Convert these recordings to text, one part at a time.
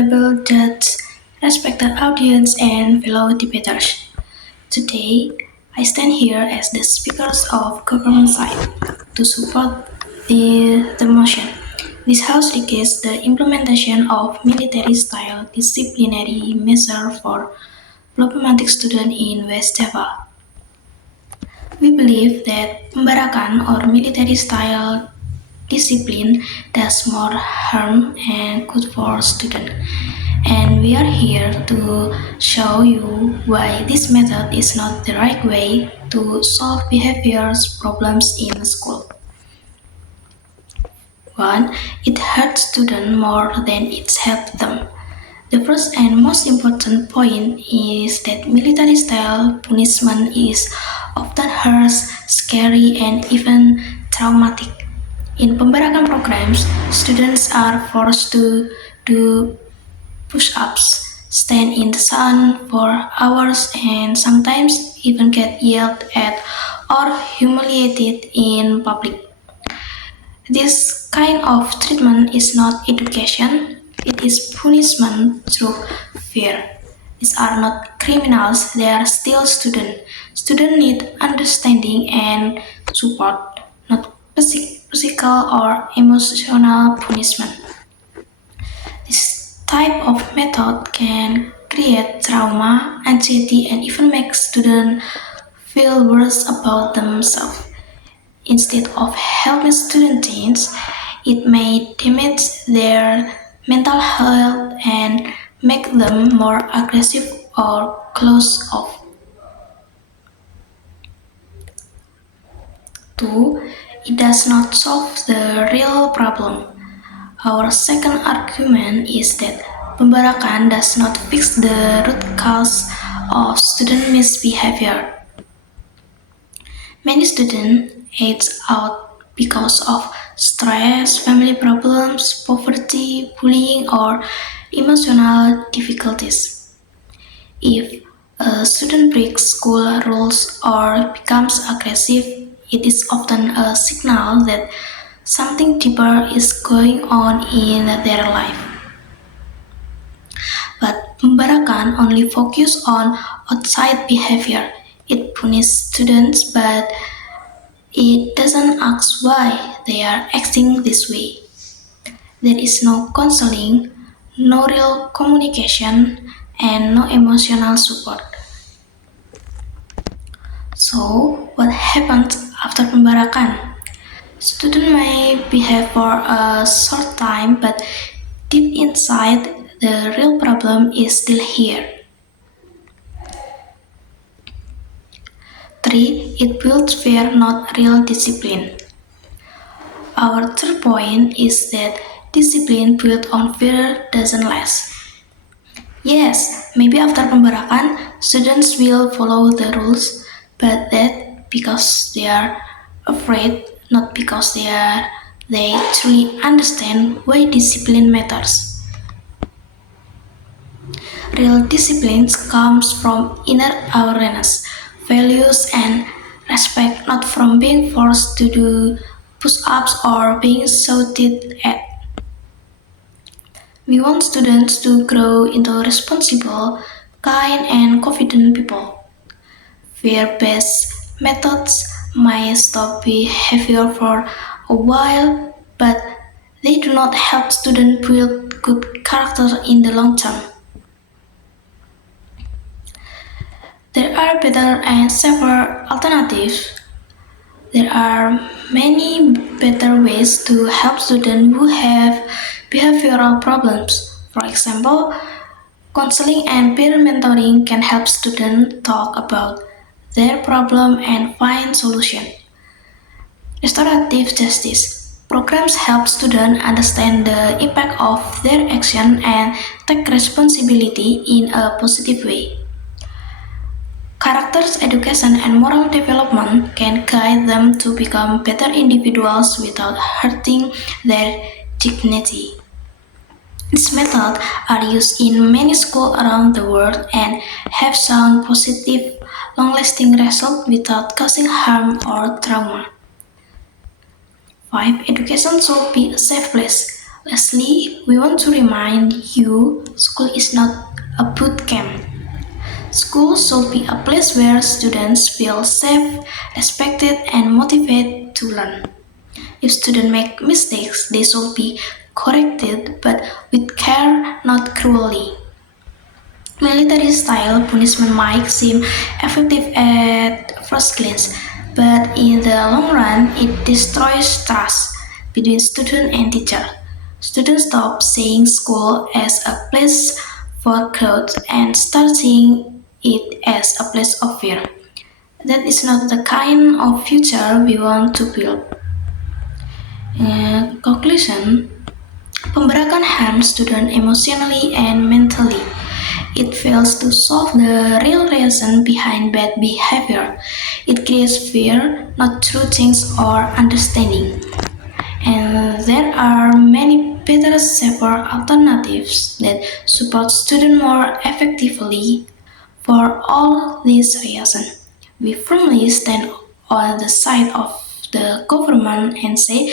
valuable judge, respected audience, and fellow debaters. Today, I stand here as the speakers of government side to support the motion. This House requests the implementation of military-style disciplinary measure for problematic students in West Java. We believe that pembarakan or military-style discipline does more harm and good for students. And we are here to show you why this method is not the right way to solve behaviors problems in school. One, it hurts students more than it helps them. The first and most important point is that military style punishment is often harsh, scary, and even traumatic. In pembarakan programs, students are forced to do push-ups, stand in the sun for hours, and sometimes even get yelled at or humiliated in public. This kind of treatment is not education, it is punishment through fear. These are not criminals, they are still students. Students need understanding and support, not physical or emotional punishment. This type of method can create trauma, anxiety, and even make students feel worse about themselves. Instead of helping students, it may damage their mental health and make them more aggressive or closed off. Two, it does not solve the real problem. Our second argument is that pembarakan does not fix the root cause of student misbehavior. Many students age out because of stress, family problems, poverty, bullying, or emotional difficulties. If a student breaks school rules or becomes aggressive, it is often a signal that something deeper is going on in their life. But pembarakan only focuses on outside behavior. It punishes students, but it doesn't ask why they are acting this way. There is no counseling, no real communication, and no emotional support. So, what happens after pembarakan? Students may behave for a short time, but deep inside, the real problem is still here. 3. It builds fear, not real discipline. Our third point is that discipline built on fear doesn't last. Yes, maybe after pembarakan, students will follow the rules, but that because they are afraid, not because they truly understand why discipline matters. Real discipline comes from inner awareness, values, and respect, not from being forced to do push-ups or being shouted at. We want students to grow into responsible, kind, and confident people. Fear-based methods might stop behavior for a while, but they do not help students build good character in the long term. There are better and safer alternatives. There are many better ways to help students who have behavioral problems. For example, counseling and peer mentoring can help students talk about their problem and find solutions. Restorative justice programs help students understand the impact of their action and take responsibility in a positive way. Character education and moral development can guide them to become better individuals without hurting their dignity. These methods are used in many schools around the world and have shown positive, long-lasting results without causing harm or trauma. 5. Education should be a safe place. Lastly, we want to remind you school is not a boot camp. School should be a place where students feel safe, respected, and motivated to learn. If students make mistakes, they should be corrected but with care, not cruelly. Military style punishment might seem effective at first glance, but in the long run, it destroys trust between student and teacher. Students stop seeing school as a place for growth and start seeing it as a place of fear. That is not the kind of future we want to build. Conclusion, pemberakan harms students emotionally and mentally. It fails to solve the real reason behind bad behavior. It creates fear, not true things or understanding. And there are many better, safer alternatives that support students more effectively. For all these reasons, we firmly stand on the side of the government and say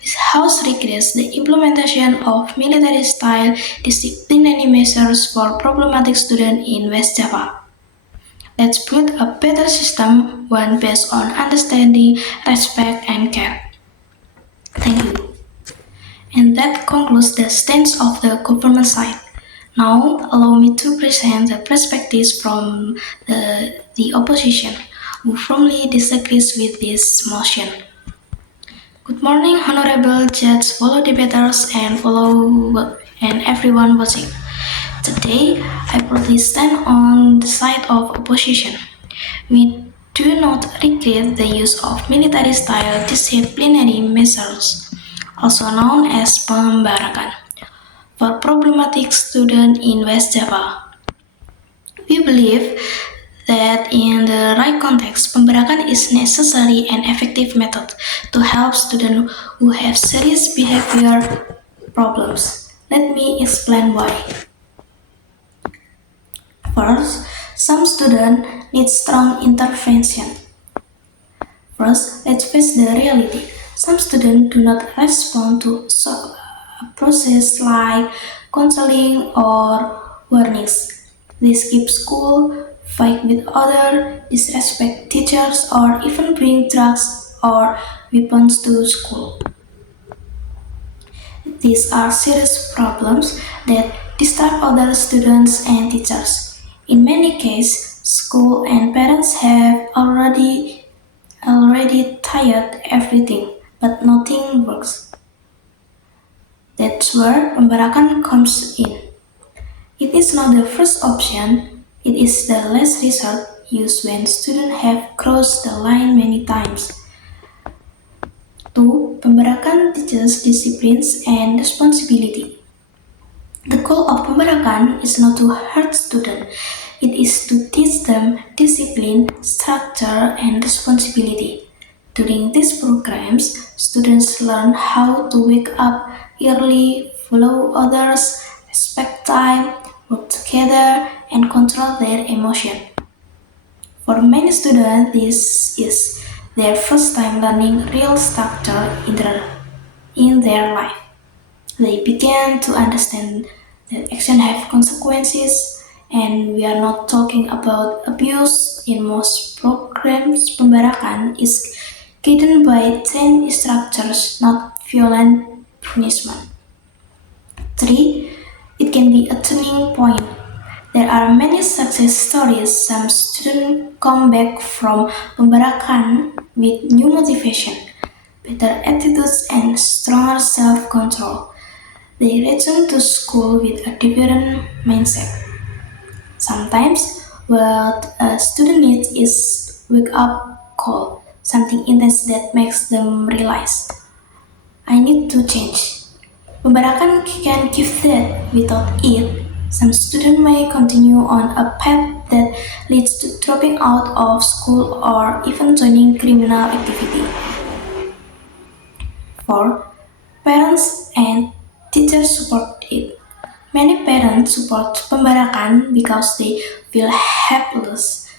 this House regrets the implementation of military-style disciplinary measures for problematic students in West Java. Let's build a better system, one based on understanding, respect, and care. Thank you. And that concludes the stance of the government side. Now, allow me to present the perspectives from the opposition, who firmly disagrees with this motion. Good morning, honorable judge, fellow debaters, and everyone watching. Today, I proudly stand on the side of opposition. We do not regret the use of military-style disciplinary measures, also known as pembarakan, for problematic students in West Java. We believe that in the right context, pemberakan is necessary and effective method to help students who have serious behavior problems. Let me explain why. First, some students need strong intervention. First, let's face the reality. Some students do not respond to a process like counseling or warnings. They skip school, fight with others, disrespect teachers, or even bring drugs or weapons to school. These are serious problems that disturb other students and teachers. In many cases, school and parents have already tried everything, but nothing works. That's where pemberakan comes in. It is not the first option, it is the last resort used when students have crossed the line many times. 2. Pemberakan teaches discipline and responsibility. The goal of pemberakan is not to hurt students, it is to teach them discipline, structure, and responsibility. During these programs, students learn how to wake up early, follow others, respect time, work together, and control their emotion. For many students, this is their first time learning real structure in their life. They began to understand that action have consequences, and we are not talking about abuse. In most programs, pemberakan is guided by trained instructors, not violent punishment. 3. It can be a turning point. There are many success stories. Some students come back from pemberakan with new motivation, better attitudes, and stronger self-control. They return to school with a different mindset. Sometimes, what a student needs is wake-up call, something intense that makes them realize, I need to change. Pemberakan can give that. Without it, some students may continue on a path that leads to dropping out of school or even joining criminal activity. 4. Parents and teachers support it. Many parents support pemberakan because they feel helpless.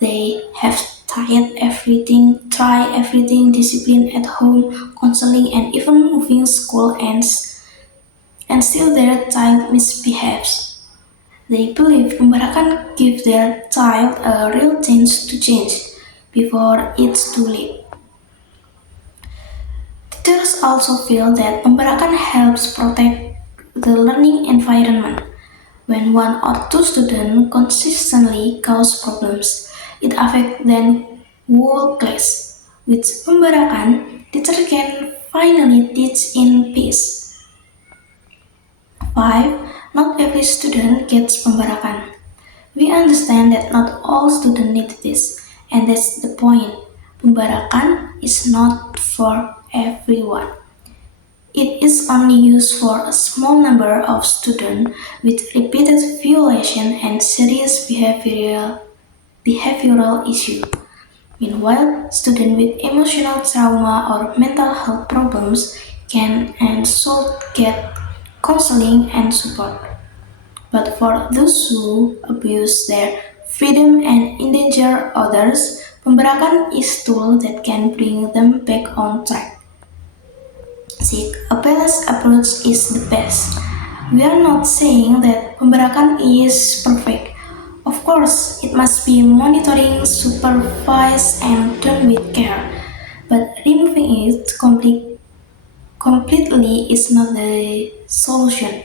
They have tried everything, discipline at home, counseling, and even moving school ends and still their child misbehaves. They believe pemberakan gives their child a real chance to change before it's too late. Teachers also feel that pemberakan helps protect the learning environment. When one or two students consistently cause problems, it affects the whole class. With pemberakan, teacher can finally teach in peace. 5. Not every student gets pemberakan. We understand that not all students need this, and that's the point. Pemberakan is not for everyone. It is only used for a small number of students with repeated violation and serious behavioral issues. Meanwhile, students with emotional trauma or mental health problems can and should get counseling and support. But for those who abuse their freedom and endanger others, pemberakan is a tool that can bring them back on track. Seek a balanced approach is the best. We are not saying that pemberakan is perfect. Of course, it must be monitoring, supervised, and done with care. But removing it completely is not the solution.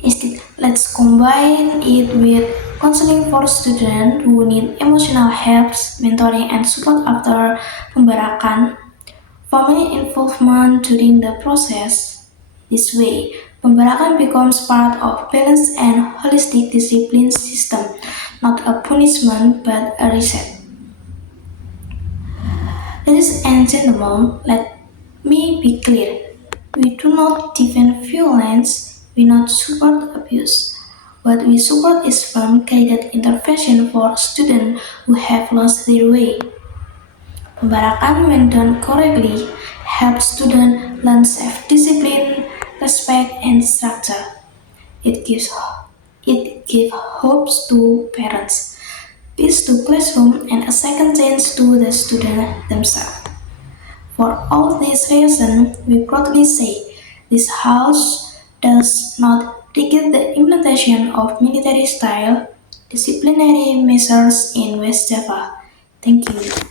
Instead, let's combine it with counseling for students who need emotional help, mentoring, and support after pemberakan, family involvement during the process. This way, pemberakan becomes part of balanced and holistic discipline system, not a punishment but a reset. Ladies and gentlemen, let me be clear. We do not defend violence, we not support abuse. What we support is firm guided intervention for students who have lost their way. Pemberakan, when done correctly, helps students learn self-discipline, respect, and structure. It gives hopes to parents, peace to classroom, and a second chance to the student themselves. For all these reasons, we proudly say this House does not reject the implementation of military-style disciplinary measures in West Java. Thank you.